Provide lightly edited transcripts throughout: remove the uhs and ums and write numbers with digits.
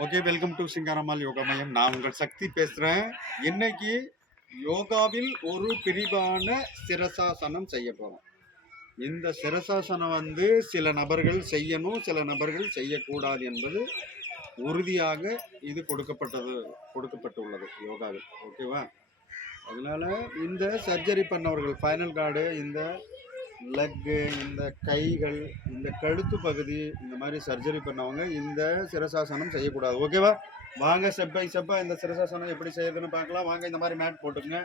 Okay, welcome to சிங்காரம்மாள் yoga மையம். நான் உங்கள் சக்தி பேசுகிறேன். இன்னைக்கு யோகாவில் ஒரு பிரிவான சிரசாசனம் செய்ய போகிறோம். இந்த சிரசாசனம் சில நபர்கள் செய்யணும், சில நபர்கள் செய்யக்கூடாது என்பது உறுதியாக இது கொடுக்கப்பட்டுள்ளது யோகாவில். ஓகேவா? அதனால இந்த சர்ஜரி பண்ணவர்கள் ஃபைனல் கார்டு, இந்த லெக்கு, இந்த கைகள், இந்த கழுத்து பகுதி, இந்த மாதிரி சர்ஜரி பண்ணவங்க இந்த சிரசாசனம் செய்யக்கூடாது. ஓகேவா? வாங்க ஸ்டெப் பை ஸ்டெப்பாக இந்த சிரசாசனம் எப்படி செய்யறதுன்னு பார்க்கலாம். வாங்க, இந்த மாதிரி மேட் போட்டுங்க.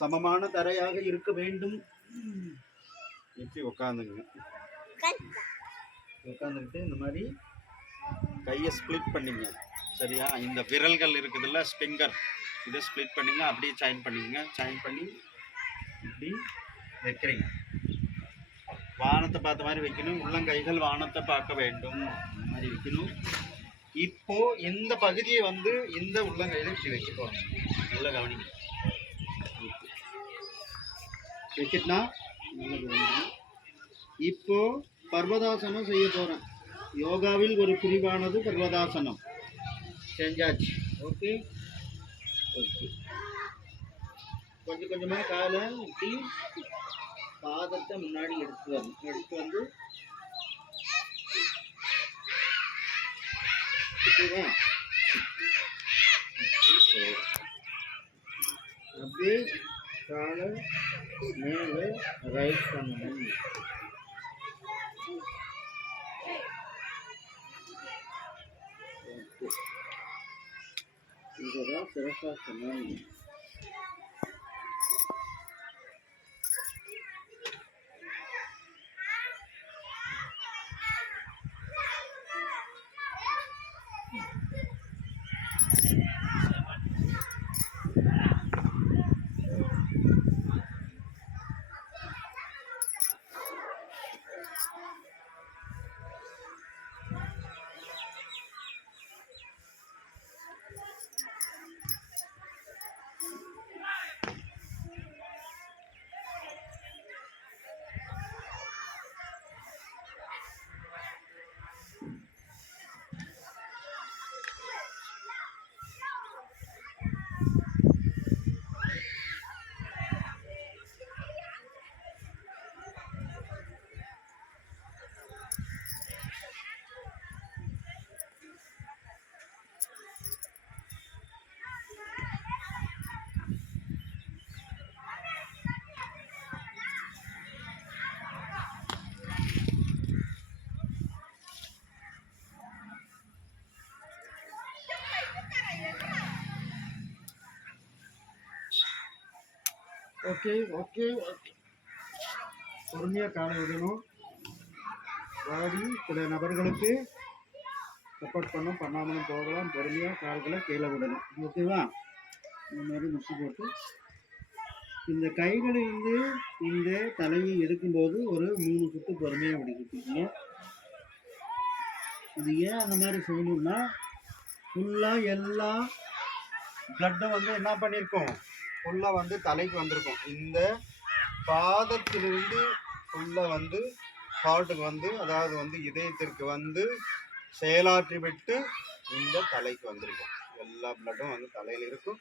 சமமான தரையாக இருக்க வேண்டும். இப்படி உட்காந்துக்கிட்டு இந்த மாதிரி கையை ஸ்ப்ளிட் பண்ணிங்க. சரியா? இந்த விரல்கள் இருக்குதுல்ல, ஸ்பிங்கர், இதை ஸ்ப்ளிட் பண்ணிங்க. அப்படியே ஜாயின் பண்ணிங்க. ஜாயின் பண்ணி இப்படி வைக்கிறீங்க. வானத்தை பார்த்த மாதிரி வைக்கணும். உள்ளங்கைகள் வானத்தை பார்க்க வேண்டும். இந்த மாதிரி வைக்கணும். இப்போ இந்த பகுதியை இந்த உள்ளங்கையில இப்படி வைக்க போறோம். நல்ல கவனிங்க. வச்சுட்டா நல்ல கவனிங்க. இப்போ பர்வதாசனம் செய்ய போறேன். யோகாவில் ஒரு பிரிவானது பர்வதாசனம். செஞ்சாச்சு. Okay okay. கொஞ்சம் கொஞ்சமாக காலை இப்படி பாதத்தை முன்னாடி எடுத்து வந்து அப்படியே காலை மேலே ரைஸ் பண்ணணும். இதுதான் சிரசாசனம். Okay okay okay. பொறுமையாக காலை விடணும். பாடி சில நபர்களுக்கு சப்போர்ட் பண்ணாமலும் போகலாம். பொறுமையாக கால்களை கீழே விடணும். ஓகேவா? இந்த மாதிரி முச்சு போட்டு இந்த கைகளிலிருந்து இந்த தலையை எடுக்கும்போது ஒரு 3 சுட்டு பொறுமையாக விடுக்கிட்டீங்க. இது ஏன் அந்த மாதிரி செய்யணும்னா, ஃபுல்லாக எல்லா பிளட்டும் என்ன பண்ணியிருக்கோம், ஃபுல்லாக தலைக்கு வந்திருக்கும். இந்த பாதத்திலிருந்து ஃபுல்லாக ஹார்ட்டுக்கு அதாவது இதயத்திற்கு செயலாற்றி விட்டு இந்த தலைக்கு வந்திருக்கும். எல்லா பிளட்டும் தலையில் இருக்கும்.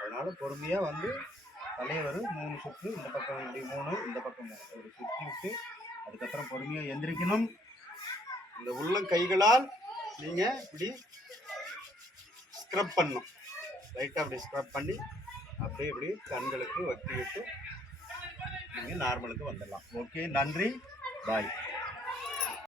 அதனால் பொறுமையாக தலையை 3 சுற்று, இந்த பக்கம் இப்படி 3, இந்த பக்கம் 3, ஒரு சுற்றி விட்டு அதுக்கப்புறம் பொறுமையாக எந்திரிக்கணும். இந்த உள்ளங்கைகளால் நீங்கள் இப்படி ஸ்க்ரப் பண்ணணும். லைட்டாக அப்படி ஸ்க்ரப் பண்ணி அப்படியே இப்படி கண்களுக்கு வட்டி விட்டு நீங்கள் நார்மலுக்கு வந்துடலாம். ஓகே, நன்றி, பாய்.